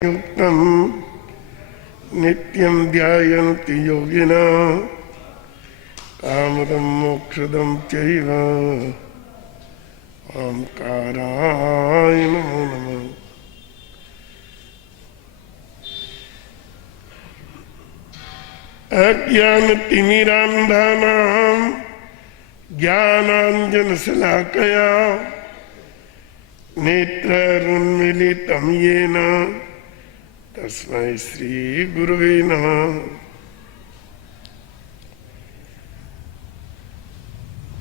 युक्तं नित्यं ध्यायन्ति योगिनः कामदं मोक्षदं चैव ओंकाराय नमो नमः। अज्ञानतिमिरान्धानां ज्ञानाञ्जनशलाकया नेत्रैरुन्मीलितं येन तस्मै श्री गुरुवे नमः।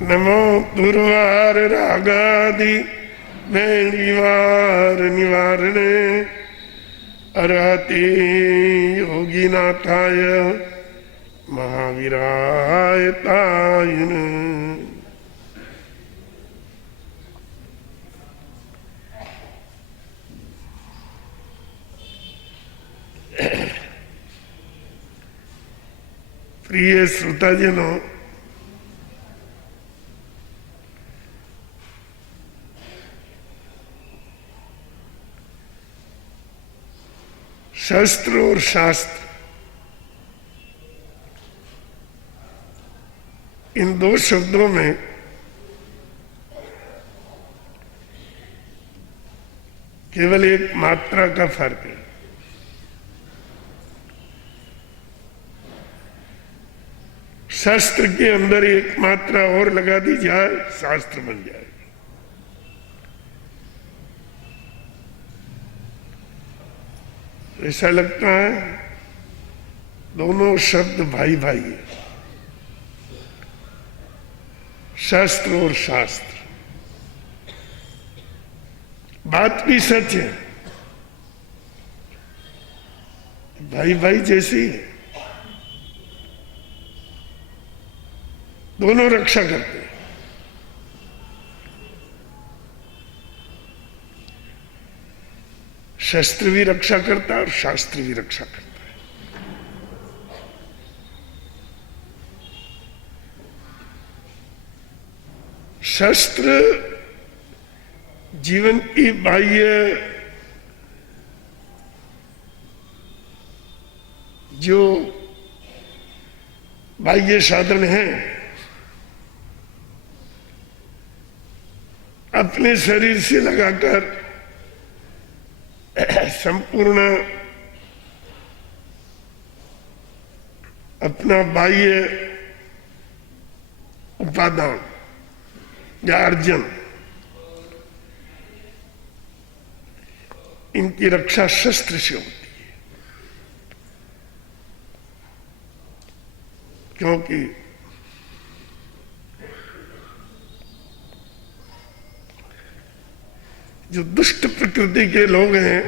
नमो दुर्वार रागादि वैरिवार निवारणे अरहते योगिनाथाय महावीराय तायिने। प्रिय श्रोताजनों, शस्त्र और शास्त्र इन दो शब्दों में केवल एक मात्रा का फर्क है। शास्त्र के अंदर एक मात्रा और लगा दी जाए, शास्त्र बन जाएगा। ऐसा लगता है दोनों शब्द भाई भाई है, शास्त्र और शास्त्र। बात भी सच है, भाई भाई जैसी है, दोनों रक्षा करते हैं। शस्त्र भी रक्षा करता है और शास्त्र भी रक्षा करता है। शस्त्र जीवन की बाह्य जो बाह्य साधन है, अपने शरीर से लगाकर संपूर्ण अपना बाह्य उपादान या अर्जन, इनकी रक्षा शस्त्र से होती है। क्योंकि जो दुष्ट प्रकृति के लोग हैं,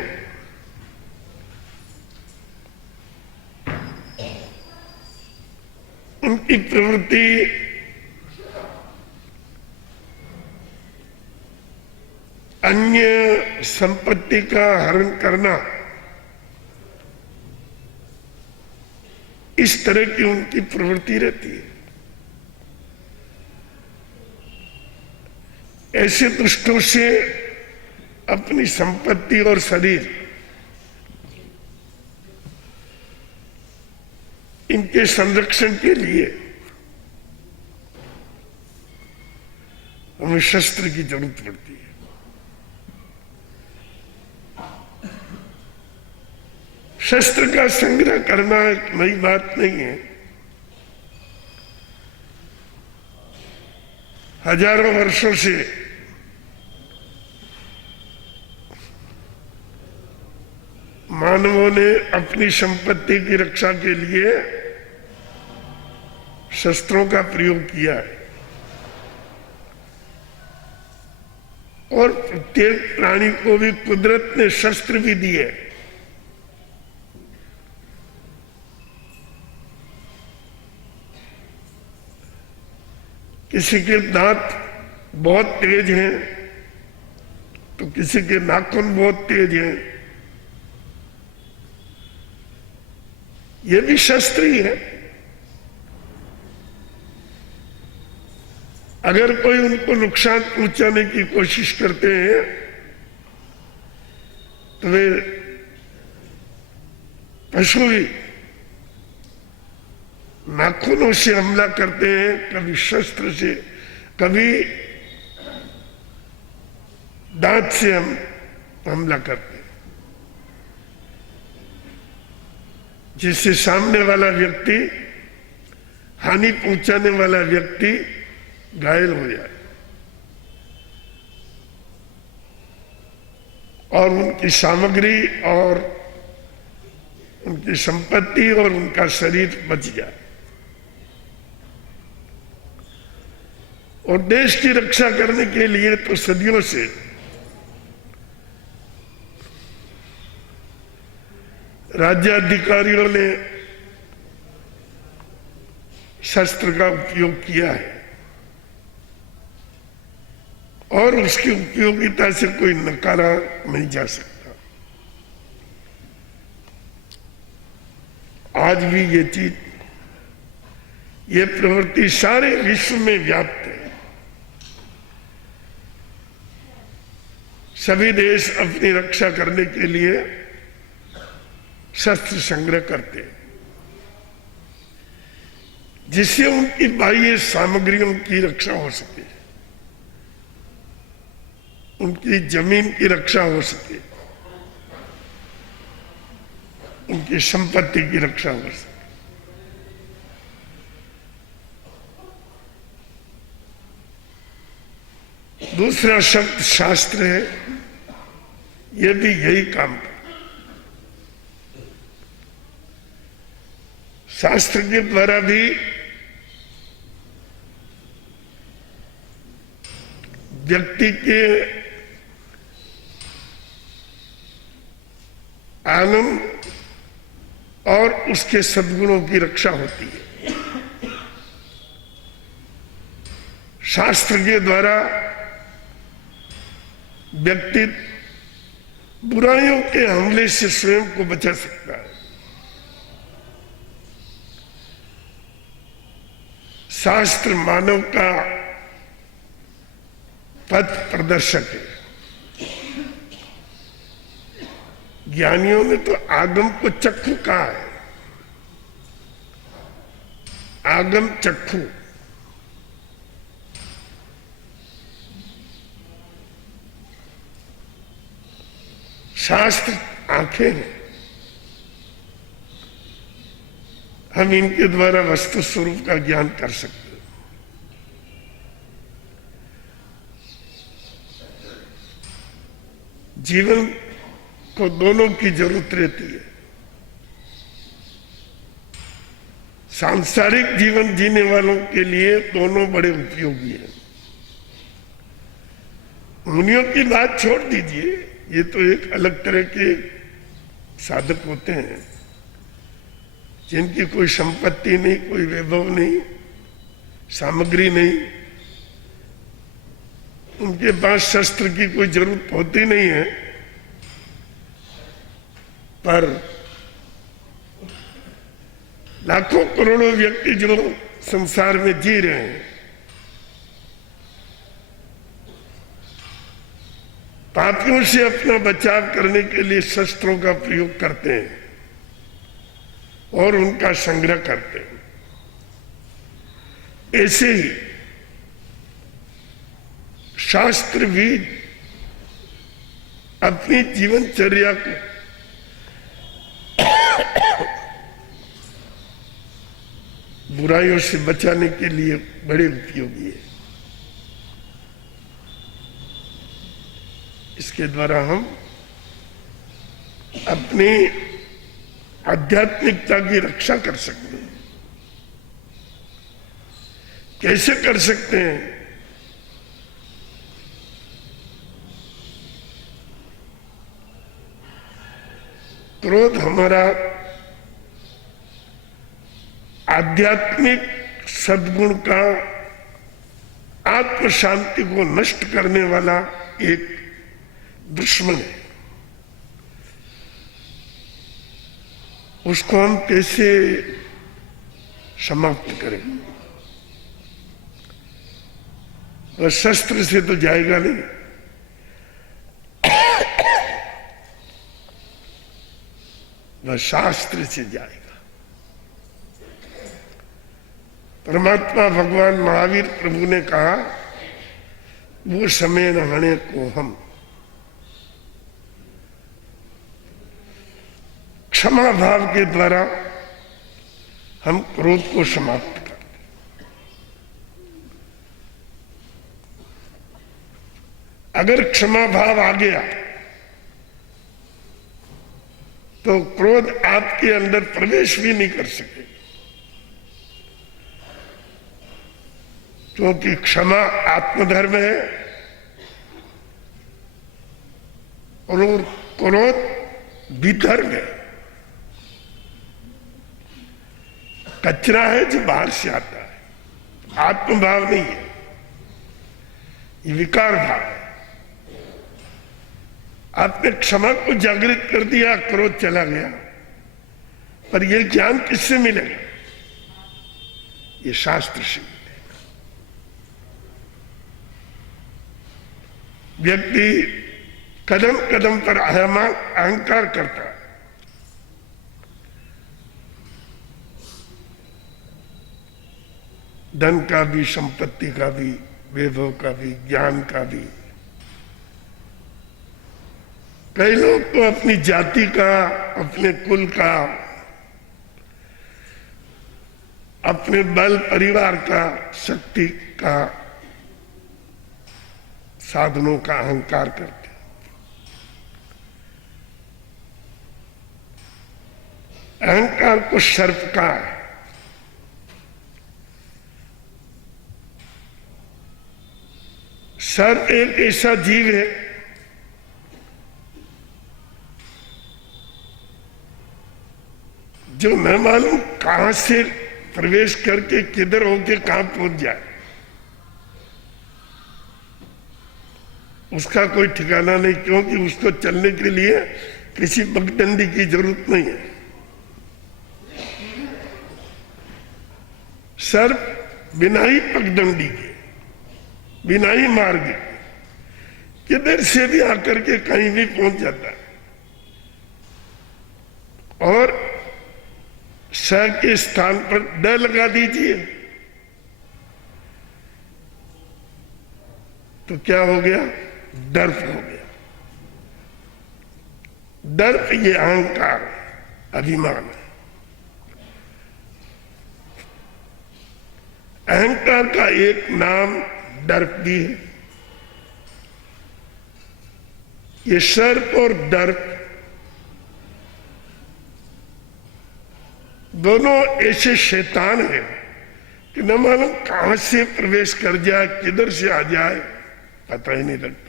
उनकी प्रवृत्ति अन्य संपत्ति का हरण करना, इस तरह की उनकी प्रवृत्ति रहती है। ऐसे दुष्टों से अपनी संपत्ति और शरीर, इनके संरक्षण के लिए हमें शस्त्र की जरूरत पड़ती है। शस्त्र का संग्रह करना एक नई बात नहीं है। हजारों वर्षों से मानवों ने अपनी संपत्ति की रक्षा के लिए शस्त्रों का प्रयोग किया है और प्रत्येक प्राणी को भी कुदरत ने शस्त्र भी दिए। किसी के दांत बहुत तेज हैं तो किसी के नाखून बहुत तेज हैं, ये भी शस्त्र ही है। अगर कोई उनको नुकसान पहुंचाने की कोशिश करते हैं तो वे पशु भी नाखूनों से हमला करते हैं, कभी शस्त्र से, कभी दांत से हम हमला करते हैं, जिससे सामने वाला व्यक्ति, हानि पहुंचाने वाला व्यक्ति घायल हो जाए और उनकी सामग्री और उनकी संपत्ति और उनका शरीर बच जाए। और देश की रक्षा करने के लिए तो सदियों से राज्याधिकारियों ने शस्त्र का उपयोग किया है और उसकी उपयोगिता से कोई नकारा नहीं जा सकता। आज भी ये चीज, ये प्रवृत्ति सारे विश्व में व्याप्त है। सभी देश अपनी रक्षा करने के लिए शस्त्र संग्रह करते हैं, जिससे उनकी बाह्य सामग्रियों की रक्षा हो सके, उनकी जमीन की रक्षा हो सके, उनकी संपत्ति की रक्षा हो सके। दूसरा शब्द शास्त्र है, यह भी यही काम करता है। शास्त्र के द्वारा भी व्यक्ति के आनंद और उसके सद्गुणों की रक्षा होती है। शास्त्र के द्वारा व्यक्ति बुराइयों के हमले से स्वयं को बचा सकता है। शास्त्र मानव का पथ प्रदर्शक है। ज्ञानियों ने तो आगम को चक्षु कहा है, आगम चक्षु। शास्त्र आंखें हैं, हम इनके द्वारा वस्तु स्वरूप का ज्ञान कर सकते हैं। जीवन को दोनों की जरूरत रहती है। सांसारिक जीवन जीने वालों के लिए दोनों बड़े उपयोगी हैं। मुनियों की बात छोड़ दीजिए, ये तो एक अलग तरह के साधक होते हैं जिनकी कोई संपत्ति नहीं, कोई वैभव नहीं, सामग्री नहीं, उनके पास शस्त्र की कोई जरूरत होती नहीं है। पर लाखों करोड़ों व्यक्ति जो संसार में जी रहे हैं, पापियों से अपना बचाव करने के लिए शस्त्रों का प्रयोग करते हैं और उनका संग्रह करते हैं। ऐसे ही शास्त्र भी अपनी जीवनचर्या को बुराइयों से बचाने के लिए बड़े उपयोगी है। इसके द्वारा हम अपनी आध्यात्मिकता की रक्षा कर सकते हैं। कैसे कर सकते हैं? क्रोध हमारा आध्यात्मिक सद्गुण का, आत्म शांति को नष्ट करने वाला एक दुश्मन है। उसको हम कैसे समाप्त करें? वह शस्त्र से तो जाएगा नहीं। वह शास्त्र से जाएगा। परमात्मा भगवान महावीर प्रभु ने कहा, वो समय नहाने को हम क्षमा भाव के द्वारा हम क्रोध को समाप्त कर दें। अगर क्षमा भाव आ गया तो क्रोध आपके अंदर प्रवेश भी नहीं कर सके, क्योंकि क्षमा आत्मधर्म है और क्रोध विधर्म है, कचरा है जो बाहर से आता है, आत्मभाव नहीं है, ये विकार भाव है। आपने क्षमा को जागृत कर दिया, क्रोध चला गया, पर यह ज्ञान किससे मिलेगा? ये शास्त्र से मिलेगा। व्यक्ति कदम कदम पर अहंकार करता है, धन का भी, संपत्ति का भी, वैभव का भी, ज्ञान का भी। कई लोग तो अपनी जाति का, अपने कुल का, अपने बल परिवार का, शक्ति का, साधनों का अहंकार करते हैं। अहंकार को सर्प का है। सर्प एक ऐसा जीव है जो न मालूम कहां से प्रवेश करके किधर होके कहां पहुंच जाए, उसका कोई ठिकाना नहीं, क्योंकि उसको चलने के लिए किसी पगडंडी की जरूरत नहीं है। सर्प बिना ही पगडंडी के, बिना ही मार्ग के, किधर से भी आकर के कहीं भी पहुंच जाता है। और स के स्थान पर ड लगा दीजिए तो क्या हो गया? दर्प हो गया। दर्प ये अहंकार, अभिमान है। अहंकार का एक नाम दर्प भी है। ये सर्प और दर्प दोनों ऐसे शैतान हैं कि न मालूम कहां से प्रवेश कर जाए, किधर से आ जाए, पता ही नहीं लगता।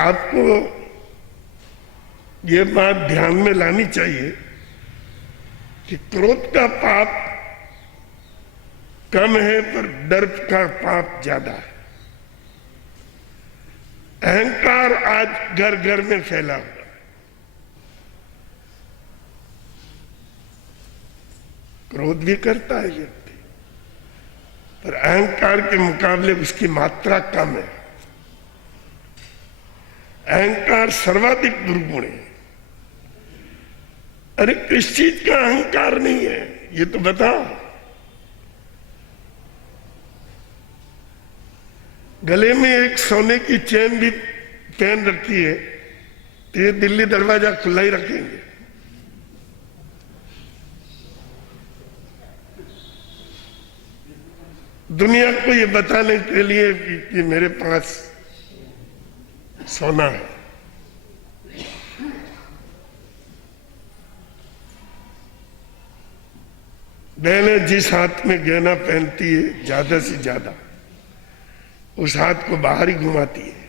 आपको ये बात ध्यान में लानी चाहिए कि क्रोध का पाप कम है पर दर्प का पाप ज्यादा है। अहंकार आज घर घर में फैला हुआ है। क्रोध भी करता है व्यक्ति, पर अहंकार के मुकाबले उसकी मात्रा कम है। अहंकार सर्वाधिक दुर्गुण है। अरे किस चीज का अहंकार नहीं है ये तो बताओ। गले में एक सोने की चेन भी पहन रखी है तो ये दिल्ली दरवाजा खुला ही रखेंगे। दुनिया को ये बताने के लिए कि मेरे पास सोना है। बहनें जिस हाथ में गहना पहनती है ज्यादा से ज्यादा उस हाथ को बाहर ही घुमाती है।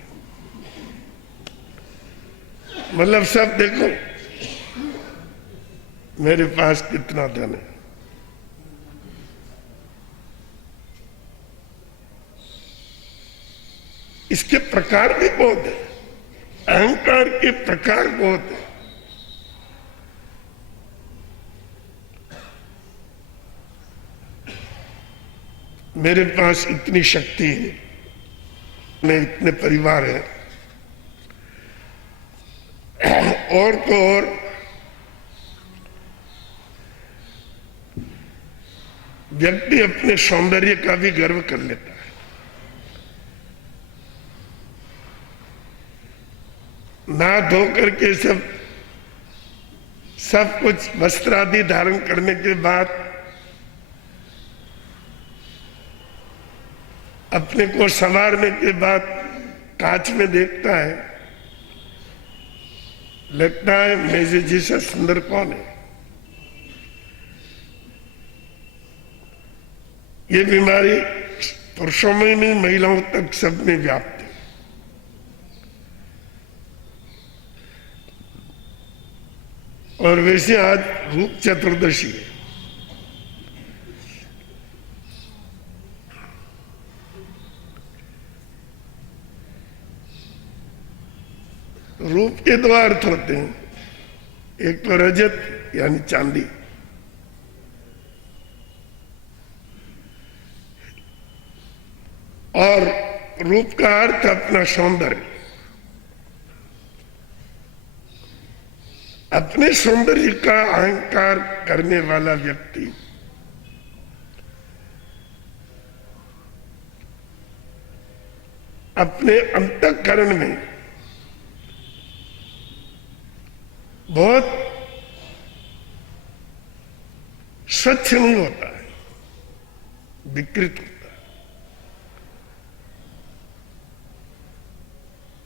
मतलब सब देखो मेरे पास कितना धन है। इसके प्रकार भी बहुत है, अहंकार के प्रकार बहुत है। मेरे पास इतनी शक्ति है, में इतने परिवार हैं, और तो और व्यक्ति अपने सौंदर्य का भी गर्व कर लेता है। नहा धो करके सब कुछ वस्त्र आदि धारण करने के बाद अपने को संवारने के बाद कांच में देखता है, लगता है मेरे जैसा सुंदर कौन है। ये बीमारी पुरुषों में नहीं, महिलाओं तक सब में व्याप्त है। और वैसे आज रूप चतुर्दशी है। रूप के दो अर्थ होते हैं, एक तो रजत यानी चांदी, और रूप का अर्थ अपना सौंदर्य। अपने सौंदर्य का अहंकार करने वाला व्यक्ति अपने अंतःकरण में बहुत स्वच्छ नहीं होता है, विकृत होता है।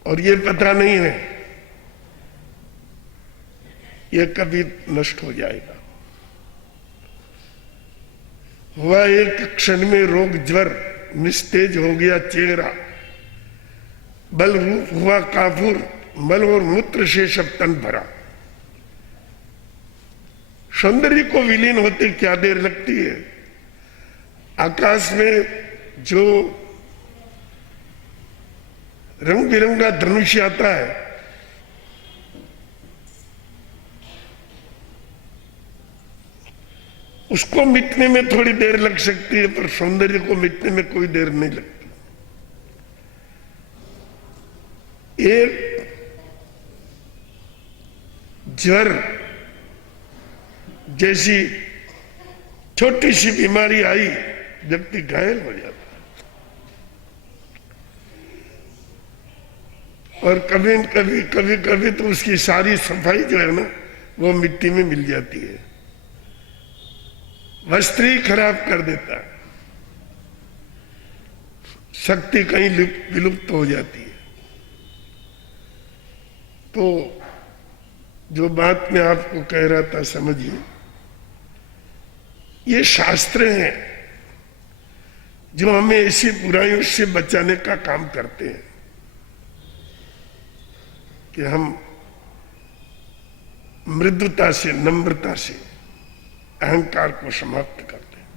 और ये पता नहीं है ये कभी नष्ट हो जाएगा। हुआ एक क्षण में रोग ज्वर, निस्तेज हो गया चेहरा, बल रूप हुआ काफूर, मल और मूत्र से सब तन भरा। सौंदर्य को विलीन होते क्या देर लगती है। आकाश में जो रंग बिरंगा धनुष आता है, उसको मिटने में थोड़ी देर लग सकती है, पर सौंदर्य को मिटने में कोई देर नहीं लगती। एक ज्वर जैसी छोटी सी बीमारी आई, व्यक्ति घायल हो जाता है। और कभी कभी तो उसकी सारी सफाई जो है ना, वो मिट्टी में मिल जाती है, वस्त्र ही खराब कर देता है, शक्ति कहीं विलुप्त हो जाती है। तो जो बात मैं आपको कह रहा था समझिए, ये शास्त्र हैं जो हमें ऐसी बुराइयों से बचाने का काम करते हैं कि हम मृदुता से, नम्रता से अहंकार को समाप्त करते हैं।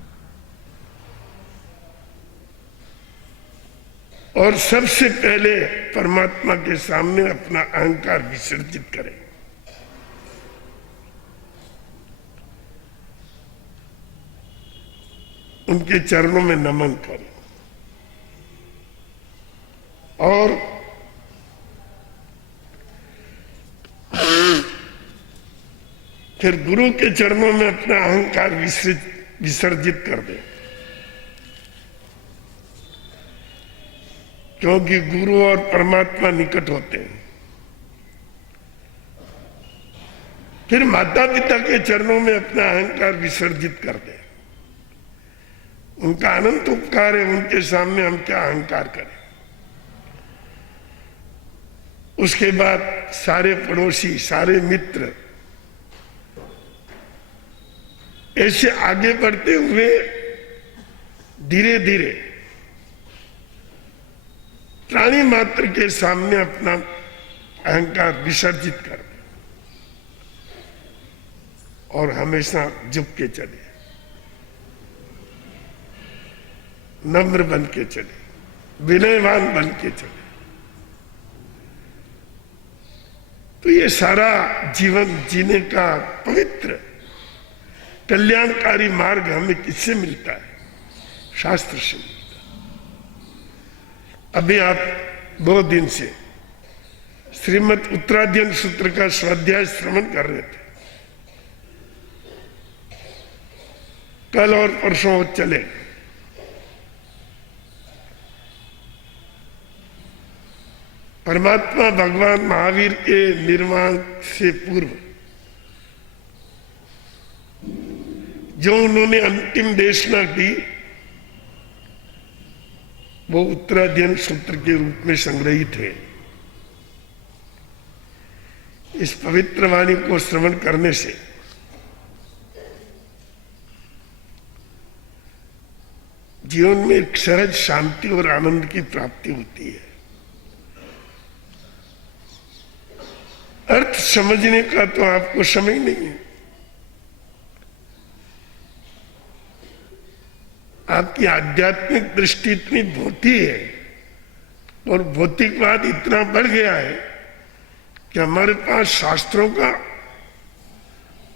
और सबसे पहले परमात्मा के सामने अपना अहंकार विसर्जित करें। उनके चरणों में नमन करें और फिर गुरु के चरणों में अपना अहंकार विसर्जित कर दें। क्योंकि गुरु और परमात्मा निकट होते हैं। फिर माता पिता के चरणों में अपना अहंकार विसर्जित कर दें। उनका अनंत उपकार है, उनके सामने हम क्या अहंकार करें। उसके बाद सारे पड़ोसी, सारे मित्र, ऐसे आगे बढ़ते हुए धीरे धीरे प्राणी मात्र के सामने अपना अहंकार विसर्जित कर दे और हमेशा झुक के चले, नम्र बन के चले, विनयवान बन के चले। तो ये सारा जीवन जीने का पवित्र कल्याणकारी मार्ग हमें किससे मिलता है? शास्त्र से मिलता है। अभी आप 2 दिन से श्रीमद् उत्तराध्ययन सूत्र का स्वाध्याय श्रवण कर रहे थे। कल और परसों वो चले। परमात्मा भगवान महावीर के निर्वाण से पूर्व जो उन्होंने अंतिम देशना की वो उत्तराध्ययन सूत्र के रूप में संग्रहित है। इस पवित्र वाणी को श्रवण करने से जीवन में एक सहज शांति और आनंद की प्राप्ति होती है। अर्थ समझने का तो आपको समय नहीं है। आपकी आध्यात्मिक दृष्टि इतनी भौती है और भौतिकवाद इतना बढ़ गया है कि हमारे पास शास्त्रों का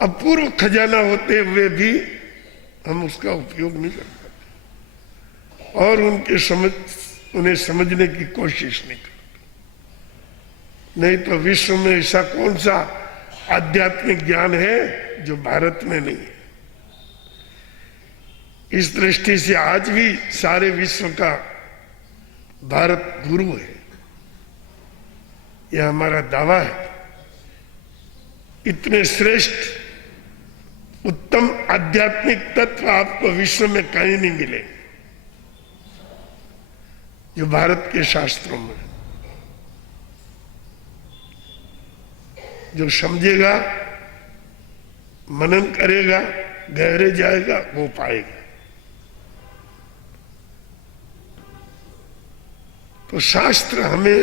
अपूर्व खजाना होते हुए भी हम उसका उपयोग नहीं कर पाते और उन्हें समझने की कोशिश नहीं करते। नहीं तो विश्व में ऐसा कौन सा आध्यात्मिक ज्ञान है जो भारत में नहीं है। इस दृष्टि से आज भी सारे विश्व का भारत गुरु है, यह हमारा दावा है। इतने श्रेष्ठ उत्तम आध्यात्मिक तत्व आपको विश्व में कहीं नहीं मिले जो भारत के शास्त्रों में। जो समझेगा, मनन करेगा, गहरे जाएगा, वो पाएगा। तो शास्त्र हमें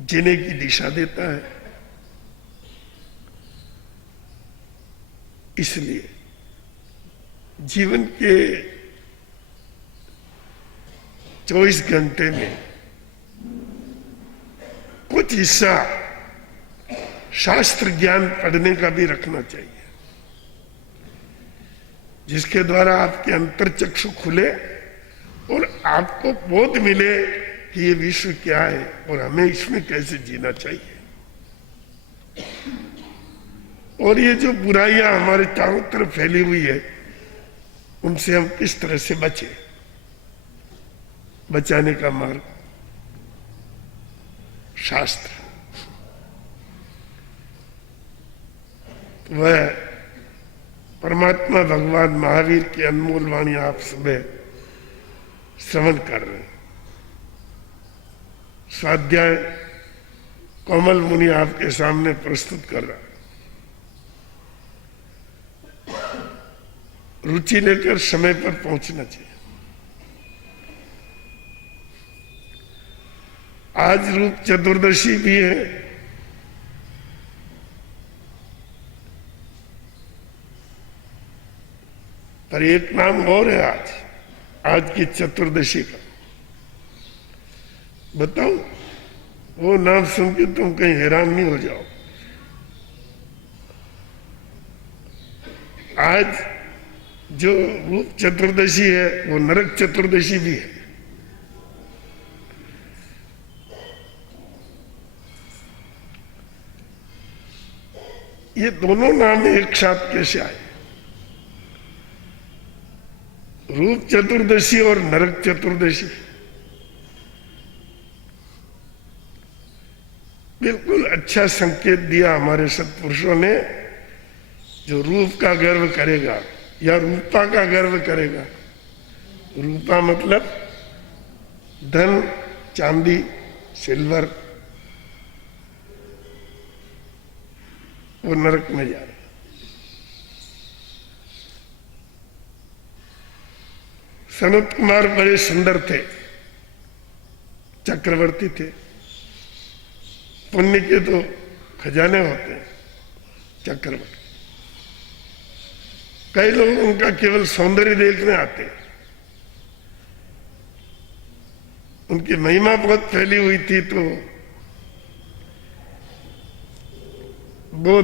जीने की दिशा देता है। इसलिए जीवन के 24 घंटे में कुछ हिस्सा शास्त्र ज्ञान पढ़ने का भी रखना चाहिए, जिसके द्वारा आपके अंतर्चक्षु खुले और आपको बोध मिले कि ये विश्व क्या है और हमें इसमें कैसे जीना चाहिए। और ये जो बुराइयां हमारे चारों तरफ फैली हुई है उनसे हम किस तरह से बचे। बचाने का मार्ग शास्त्र, वह परमात्मा भगवान महावीर की अनमोल वाणी आप सुबह श्रवण कर रहे हैं। स्वाध्याय कोमल मुनि आपके सामने प्रस्तुत कर रहा है। रुचि लेकर समय पर पहुंचना चाहिए। आज रूप चतुर्दशी भी है। पर एक नाम और है आज की चतुर्दशी का। बताओ, वो नाम सुन के तुम कहीं हैरान नहीं हो जाओ। आज जो रूप चतुर्दशी है वो नरक चतुर्दशी भी है। ये दोनों नाम एक साथ कैसे आए? रूप चतुर्दशी और नरक चतुर्दशी। बिल्कुल अच्छा संकेत दिया हमारे सत्पुरुषों ने। जो रूप का गर्व करेगा या रूपा का गर्व करेगा, रूपा मतलब धन, चांदी, सिल्वर, वो नरक में जा रहा। सनत कुमार बड़े सुंदर थे, चक्रवर्ती थे। पुण्य के तो खजाने होते हैं चक्रवर्ती। कई लोग उनका केवल सौंदर्य देखने आते हैं। उनकी महिमा बहुत फैली हुई थी, तो वो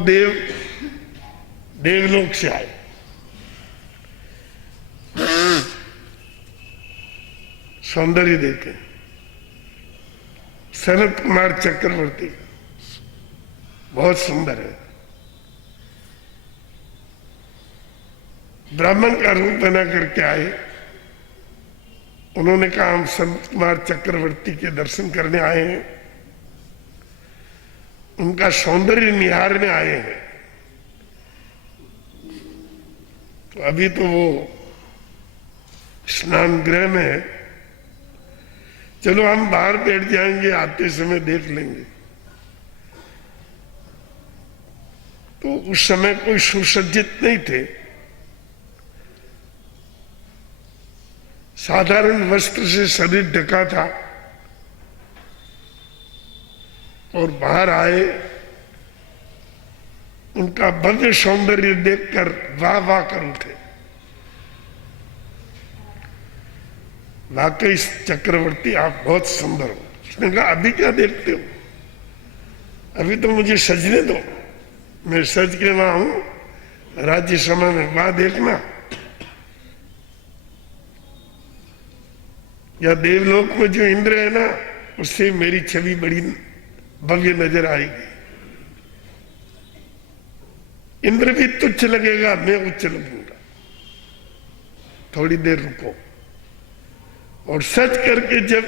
देवलोक से आए। सौंदर्य देखे, सनत कुमार चक्रवर्ती, बहुत सुंदर है। ब्राह्मण का रूप बना करके आए। उन्होंने कहा हम सनत कुमार चक्रवर्ती के दर्शन करने आए हैं, उनका सौंदर्य निहारने आए हैं। तो अभी तो वो स्नान गृह में है, चलो हम बाहर बैठ जाएंगे, आते समय देख लेंगे। तो उस समय कोई सुसज्जित नहीं थे, साधारण वस्त्र से शरीर ढका था और बाहर आए। उनका भव्य सौंदर्य देखकर वाह वाह कर उठे। वाकई चक्रवर्ती आप बहुत सुंदर हो। उसने कहा अभी क्या देखते हो, अभी तो मुझे सजने दो, मैं सज के वहां हूं, राज्यसभा में वहां देखना। या देवलोक में जो इंद्र है ना, उससे मेरी छवि बड़ी भव्य नजर आएगी। इंद्र भी तुच्छ लगेगा, मैं उच्च लगूंगा। थोड़ी देर रुको। और सच करके जब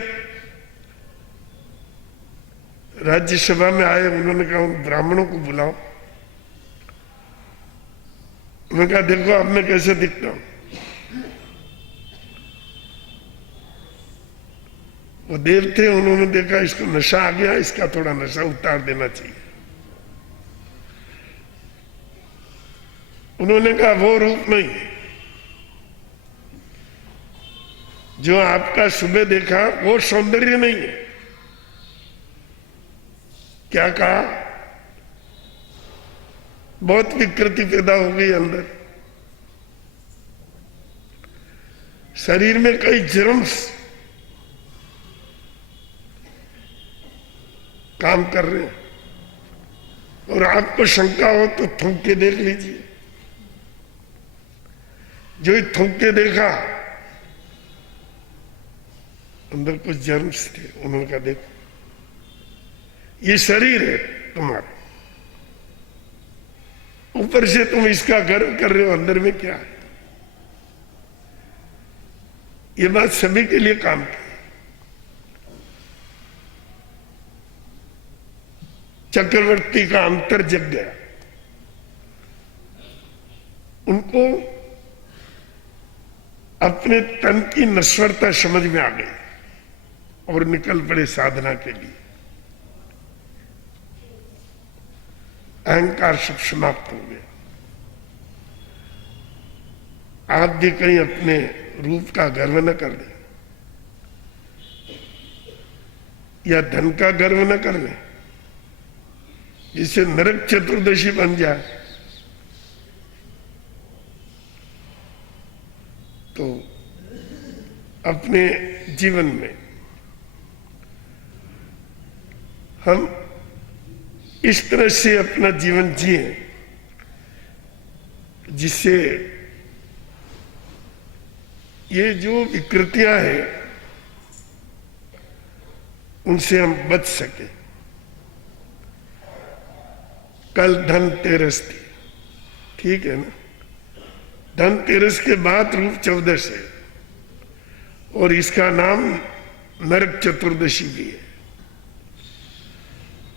राज्यसभा में आए, उन्होंने कहा उन ब्राह्मणों को बुलाओ। उन्होंने कहा देखो अब मैं कैसे दिखता हूं। वो देव थे, उन्होंने देखा इसको नशा आ गया, इसका थोड़ा नशा उतार देना चाहिए। उन्होंने कहा वो रूप नहीं जो आपका सुबह देखा, वो सौंदर्य नहीं है। क्या कहा, बहुत विकृति पैदा हो गई अंदर, शरीर में कई जर्म्स काम कर रहे हैं। और आपको शंका हो तो थूक के देख लीजिए। जो ही थूक के देखा, अंदर कुछ जर्म्स थे। उन्होंने कहा देखो ये शरीर है तुम्हारा, ऊपर से तुम इसका गर्व कर रहे हो, अंदर में क्या है। ये बात सभी के लिए काम की। चक्रवर्ती का अंतर जग गया। उनको अपने तन की नश्वरता समझ में आ गई और निकल पड़े साधना के लिए। अहंकार सब समाप्त हो गया। आप भी कहीं अपने रूप का गर्व न कर लें या धन का गर्व न कर लें, जिससे नरक चतुर्दशी बन जाए। तो अपने जीवन में हम इस तरह से अपना जीवन जिए जिससे ये जो विकृतियां हैं उनसे हम बच सके। कल धनतेरस थी, ठीक है ना। धनतेरस के बाद रूप 14 है और इसका नाम नरक चतुर्दशी भी है।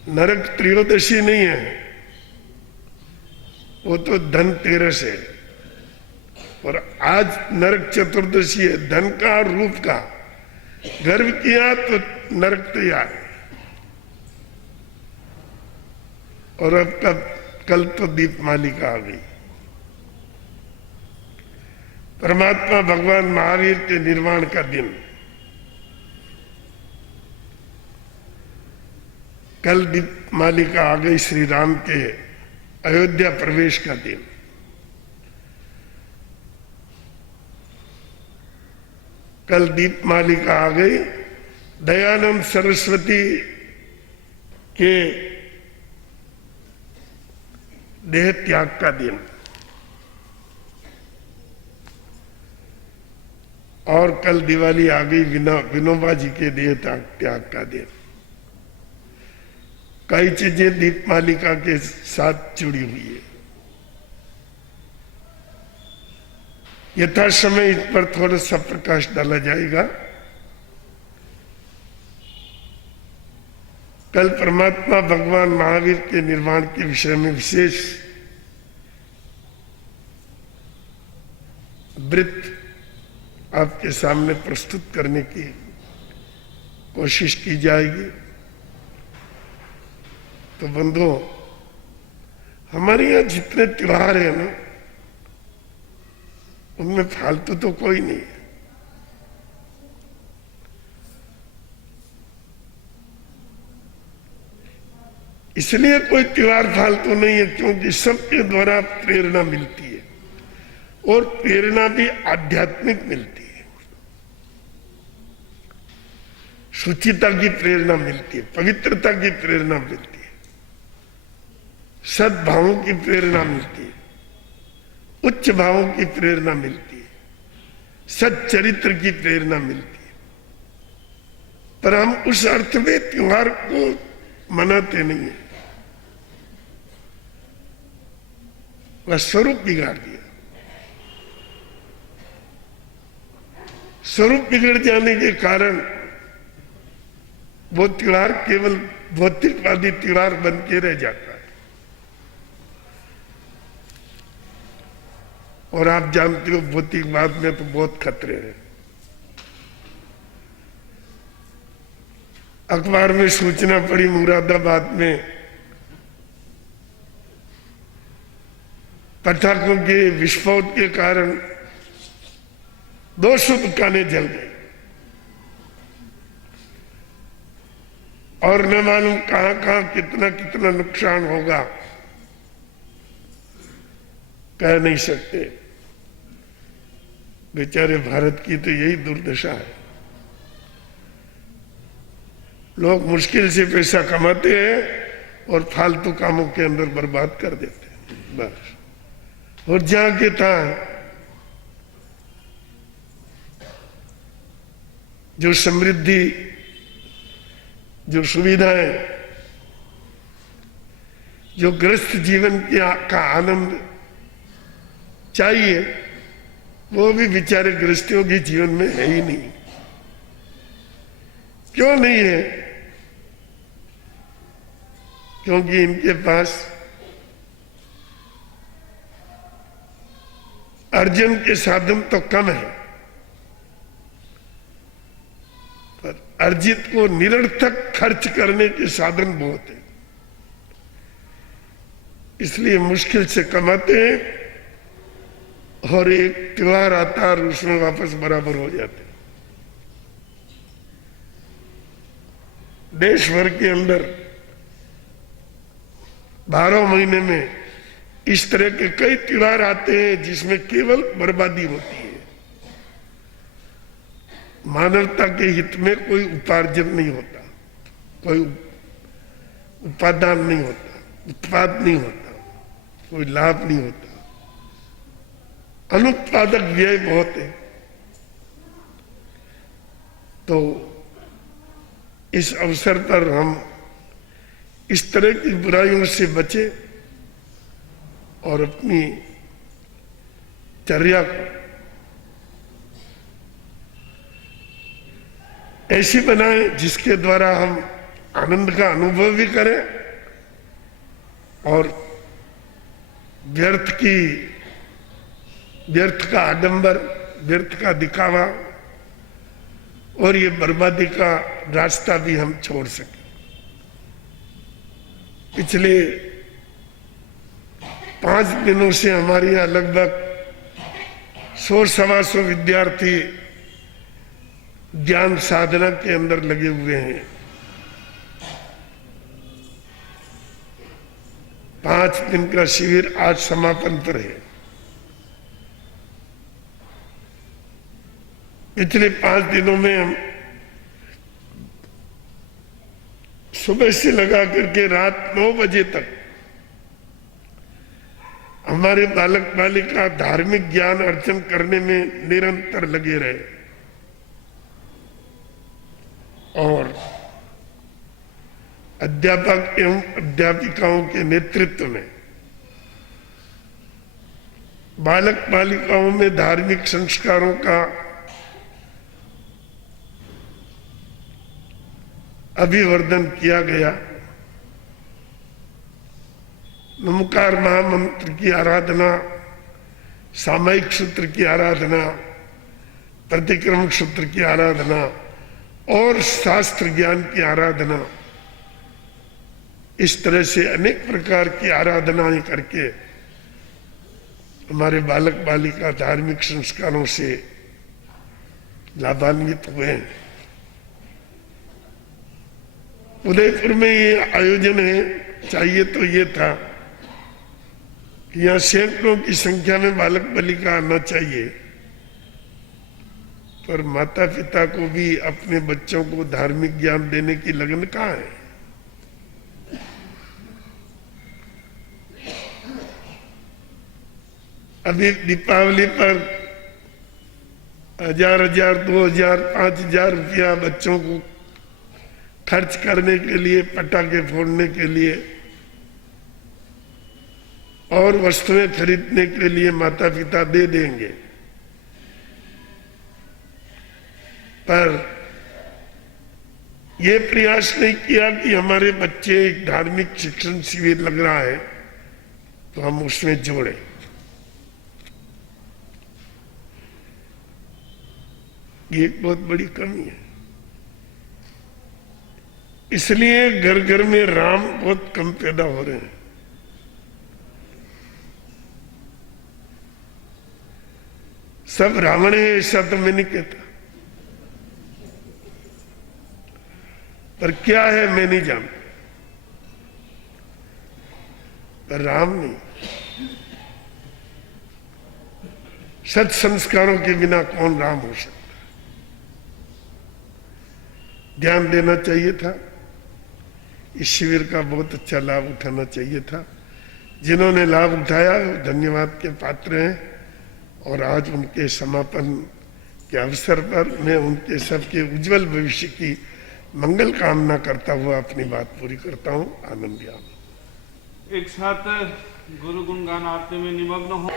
नरक त्रयोदशी नहीं है, वो तो धनतेरस है। और आज नरक चतुर्दशी है। धन का और रूप का गर्व किया तो नरक तैयार। और अब कल तो दीपमालिका आ गई। परमात्मा भगवान महावीर के निर्वाण का दिन। कल दीपमालिका आ गई, श्री राम के अयोध्या प्रवेश का दिन। कल दीपमालिका आ गई दयानंद सरस्वती के देह त्याग का दिन। और कल दिवाली आ गई विनोबा जी के देह त्याग का दिन। कई चीजें दीपमालिका के साथ जुड़ी हुई है। यथा समय इस पर थोड़ा सा प्रकाश डाला जाएगा। कल परमात्मा भगवान महावीर के निर्वाण के विषय में विशेष वृत्त आपके सामने प्रस्तुत करने की कोशिश की जाएगी। तो बंधुओं, हमारे यहाँ जितने त्योहार हैं ना, उनमें फालतू तो कोई नहीं है। इसलिए कोई त्योहार फालतू नहीं है क्योंकि सबके द्वारा प्रेरणा मिलती है, और प्रेरणा भी आध्यात्मिक मिलती है। शुचिता की प्रेरणा मिलती है, पवित्रता की प्रेरणा मिलती है, सद्भावों की प्रेरणा मिलती है, उच्च भावों की प्रेरणा मिलती है, सच्चरित्र की प्रेरणा मिलती है। पर हम उस अर्थ में त्योहार को मनाते नहीं है, वह स्वरूप बिगाड़ दिया। स्वरूप बिगड़ जाने के कारण वो त्योहार केवल भौतिकवादी त्योहार बन के रह जाता है। और आप जानते हो भौतिकवाद में तो बहुत खतरे हैं। अखबार में सूचना पड़ी, मुरादाबाद में पटाखों के विस्फोट के कारण 200 दुकानें जल गई और न मालूम कहां कहां कितना कितना नुकसान होगा, कह नहीं सकते। बेचारे भारत की तो यही दुर्दशा है। लोग मुश्किल से पैसा कमाते हैं और फालतू कामों के अंदर बर्बाद कर देते हैं बस। और जहां के तहां जो समृद्धि, जो सुविधाएं, जो गृहस्थ जीवन का आनंद चाहिए, वो भी बेचारे गृहस्थियों के जीवन में है ही नहीं। क्यों नहीं है? क्योंकि इनके पास अर्जन के साधन तो कम है, पर अर्जित को निरर्थक खर्च करने के साधन बहुत है। इसलिए मुश्किल से कमाते हैं और एक त्योहार आता है और उसमें वापस बराबर हो जाते हैं। देश भर के अंदर 12 महीने में इस तरह के कई त्योहार आते हैं जिसमें केवल बर्बादी होती है। मानवता के हित में कोई उपार्जन नहीं होता, कोई उपादान नहीं होता, उत्पाद नहीं होता, कोई लाभ नहीं होता, अनुत्पादक व्यय बहुत है। तो इस अवसर पर हम इस तरह की बुराइयों से बचे और अपनी चर्या को ऐसी बनाए जिसके द्वारा हम आनंद का अनुभव भी करें और व्यर्थ का आडंबर, व्यर्थ का दिखावा और ये बर्बादी का रास्ता भी हम छोड़ सकें। पिछले 5 दिनों से हमारे यहाँ लगभग 100-125 विद्यार्थी ज्ञान साधना के अंदर लगे हुए हैं। 5 दिन का शिविर आज समापन पर है। पिछले 5 दिनों में हम सुबह से लगा करके रात 9 बजे तक हमारे बालक बालिका धार्मिक ज्ञान अर्जन करने में निरंतर लगे रहे और अध्यापक एवं अध्यापिकाओं के नेतृत्व में बालक बालिकाओं में धार्मिक संस्कारों का अभिवर्धन किया गया। नमकार महामंत्र की आराधना, सामयिक सूत्र की आराधना, प्रतिक्रमण सूत्र की आराधना और शास्त्र ज्ञान की आराधना, इस तरह से अनेक प्रकार की आराधनाएं करके हमारे बालक बालिका धार्मिक संस्कारों से लाभान्वित हुए हैं। उदयपुर में ये आयोजन है, चाहिए तो ये था कि यहाँ सैकड़ों की संख्या में बालक बालिका आना चाहिए, पर माता पिता को भी अपने बच्चों को धार्मिक ज्ञान देने की लगन कहाँ है। अभी दीपावली पर 1000, 2000, 5000 रुपया बच्चों को खर्च करने के लिए, पटाखे फोड़ने के लिए और वस्तुएं खरीदने के लिए माता पिता दे देंगे, पर यह प्रयास नहीं किया कि हमारे बच्चे एक धार्मिक शिक्षण शिविर लग रहा है तो हम उसमें जोड़ें। ये एक बहुत बड़ी कमी है। इसलिए घर घर में राम बहुत कम पैदा हो रहे हैं। सब रावण है ऐसा तो मैं नहीं कहता, पर क्या है मैं नहीं जानता। पर राम नहीं, सत संस्कारों के बिना कौन राम हो सकता। ध्यान देना चाहिए था, इस शिविर का बहुत अच्छा लाभ उठाना चाहिए था। जिन्होंने लाभ उठाया धन्यवाद के पात्र हैं, और आज उनके समापन के अवसर पर मैं उनके सबके उज्जवल भविष्य की मंगल कामना करता हुआ अपनी बात पूरी करता हूँ। आनंद यादव। एक साथ गुरु गुणगान आरती में निमग्न हो।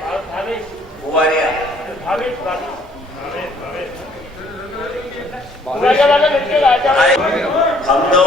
हम दो